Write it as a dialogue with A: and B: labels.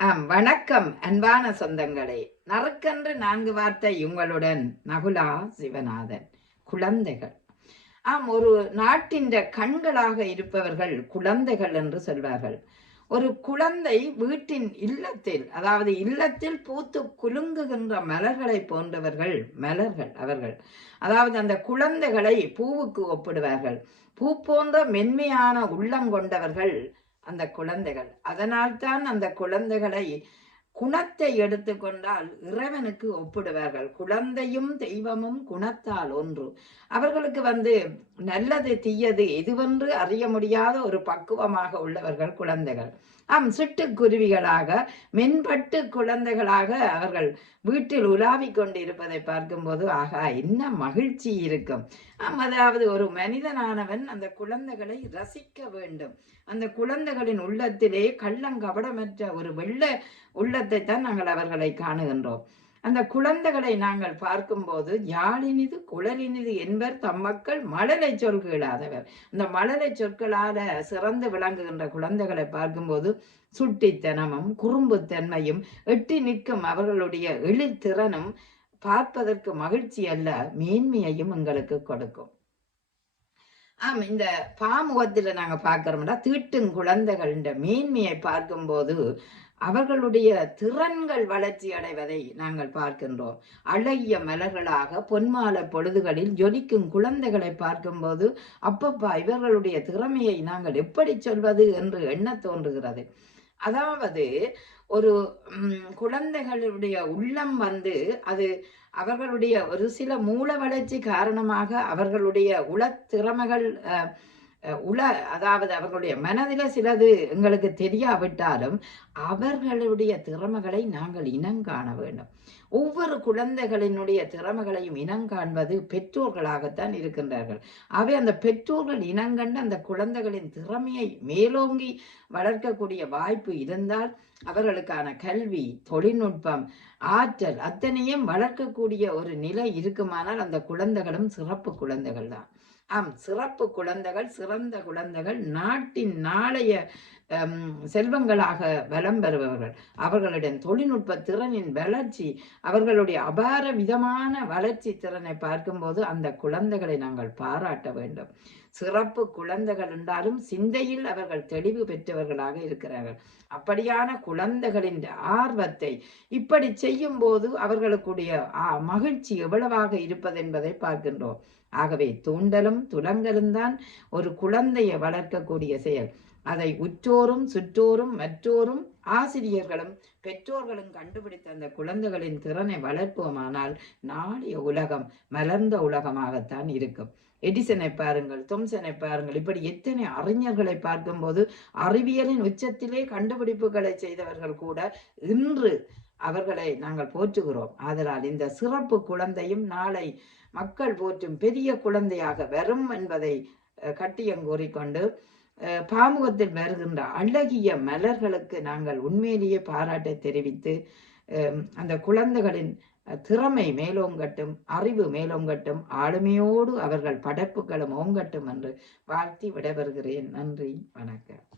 A: ஆம் வணக்கம் அன்பான சொந்தங்களே. நறுக்கென்று நான்கு வார்த்தை உங்களுடன் நகுலா சிவநாதன் குழந்தைகள். ஆம் ஒரு நாட்டின் கண்களாக இருப்பவர்கள் குழந்தைகள் என்று சொல்வார்கள். ஒரு குழந்தை வீட்டின் இல்லத்தில் அதாவது இல்லத்தில் பூத்து குலுங்குகின்ற மலர்களை போன்றவர்கள் மலர்கள் அவர்கள். அதாவது அந்த குழந்தைகளை பூவுக்கு ஒப்பிடுவார்கள். பூ போன்ற மென்மையான உள்ளம் கொண்டவர்கள் அந்த குழந்தைகள். அதனால்தான் அந்த குழந்தைகளை குணத்தை எடுத்துக்கொண்டால் இறைவனுக்கு ஒப்பிடுவார்கள். குழந்தையும் தெய்வமும் குணத்தால் ஒன்று. அவர்களுக்கு வந்து நல்லது தீயது எதுவென்று அறிய முடியாத ஒரு பக்குவமாக உள்ளவர்கள் குழந்தைகள். ஆம் சிட்டுக்குருவிகளாக மென்பட்டு குழந்தைகளாக அவர்கள் வீட்டில் உலாவிக் கொண்டிருப்பதை பார்க்கும்போது ஆகா என்ன மகிழ்ச்சி இருக்கும். ஆம் அதாவது ஒரு மனிதனானவன் அந்த குழந்தைகளை ரசிக்க வேண்டும். அந்த குழந்தைகளின் உள்ளத்திலே கள்ளங்கபடமற்ற ஒரு வெள்ள உள்ளத்தை தான் நாங்கள் அவர்களை காணுகின்றோம். அந்த குழந்தைகளை நாங்கள் பார்க்கும்போது யாழினிது குழலினிது என்பர் தம் மக்கள் மழலை சொற்களாதவர். அந்த மழலை சொற்களால சிறந்து விளங்குகின்ற குழந்தைகளை பார்க்கும்போது சுட்டித்தனமும் குறும்புத்தன்மையும் எட்டி நிற்கும் அவர்களுடைய எழில்திறனும் பார்ப்பதற்கு மகிழ்ச்சி அல்ல மேன்மையையும் எங்களுக்கு கொடுக்கும். ஆம் இந்த பாமுகத்தில் நாங்க பார்க்குறோம்னா தீட்டும் குழந்தைகள் மேன்மையை பார்க்கும்போது அவர்களுடைய திறன்கள் வளர்ச்சி அடைவதை நாங்கள் பார்க்கின்றோம். அழகிய மலர்களாக பொன்மால பொழுதுகளில் ஜொலிக்கும் குழந்தைகளை பார்க்கும்போது அப்பப்பா இவர்களுடைய திறமையை நாங்கள் எப்படி சொல்வது என்று எண்ண தோன்றுகிறது. அதாவது ஒரு குழந்தைகளுடைய உள்ளம் வந்து அது அவர்களுடைய ஒரு சில மூல வளர்ச்சி காரணமாக அவர்களுடைய உளத்திறமைகள் உல அதாவது அவர்களுடைய மனதில சிலது எங்களுக்கு தெரியாவிட்டாலும் அவர்களுடைய திறமைகளை நாங்கள் இனங்காண வேண்டும். ஒவ்வொரு குழந்தைகளினுடைய திறமைகளையும் இனங்காண்பது பெற்றோர்களாகத்தான் இருக்கின்றார்கள். அவை அந்த பெற்றோர்கள் இனங்கண்டு அந்த குழந்தைகளின் திறமையை மேலோங்கி வளர்க்கக்கூடிய வாய்ப்பு இருந்தால் அவர்களுக்கான கல்வி தொழில்நுட்பம் ஆற்றல் அத்தனையும் வளர்க்கக்கூடிய ஒரு நிலை இருக்குமானால் அந்த குழந்தைகளும் சிறப்பு குழந்தைகள் தான். ஆம் சிறப்பு குழந்தைகள் சிறந்த குழந்தைகள் நாட்டின் நாளைய செல்வங்களாக வலம் பெறுபவர்கள் அவர்களிடம் தொழில்நுட்ப திறனின் வளர்ச்சி அவர்களுடைய அபார விதமான வளர்ச்சி திறனை பார்க்கும்போது அந்த குழந்தைகளை நாங்கள் பாராட்ட வேண்டும். சிறப்பு குழந்தைகள் என்றாலும் சிந்தையில் அவர்கள் தெளிவு பெற்றவர்களாக இருக்கிறார்கள். அப்படியான குழந்தைகளின் ஆர்வத்தை இப்படி செய்யும் போது அவர்களுக்குடைய மகிழ்ச்சி எவ்வளவாக இருப்பது என்பதை பார்க்கின்றோம். ஆகவே தூண்டலும் துலங்கலும் தான் ஒரு குழந்தையை வளர்க்கக்கூடிய செயல். அதை உற்றோரும் சுற்றோரும் மற்றோரும் ஆசிரியர்களும் பெற்றோர்களும் கண்டுபிடித்த அந்த குழந்தைகளின் திறனை வளர்ப்போமானால் நாளைய உலகம் மலர்ந்த உலகமாகத்தான் இருக்கும். எடிசனை பாருங்கள் தொம்சனை பாருங்கள். இப்படி எத்தனை அறிஞர்களை பார்க்கும்போது அறிவியலின் உச்சத்திலே கண்டுபிடிப்புகளை செய்தவர்கள் கூட இன்று அவர்களை நாங்கள் போற்றுகிறோம். ஆதலால் இந்த சிறப்பு குழந்தையும் நாளை மக்கள் போற்றும் பெரிய குழந்தையாக வரும் என்பதை கட்டியம் கூறிக்கொண்டு பாமுகத்தில் வருகின்ற அழகிய மலர்களுக்கு நாங்கள் உண்மையிலேயே பாராட்டை தெரிவித்து அந்த குழந்தைகளின் திறமை மேலோங்கட்டும் அறிவு மேலோங்கட்டும் ஆளுமையோடு அவர்கள் படைப்புகளும் ஓங்கட்டும் என்று வாழ்த்தி விடைபெறுகிறேன். நன்றி வணக்கம்.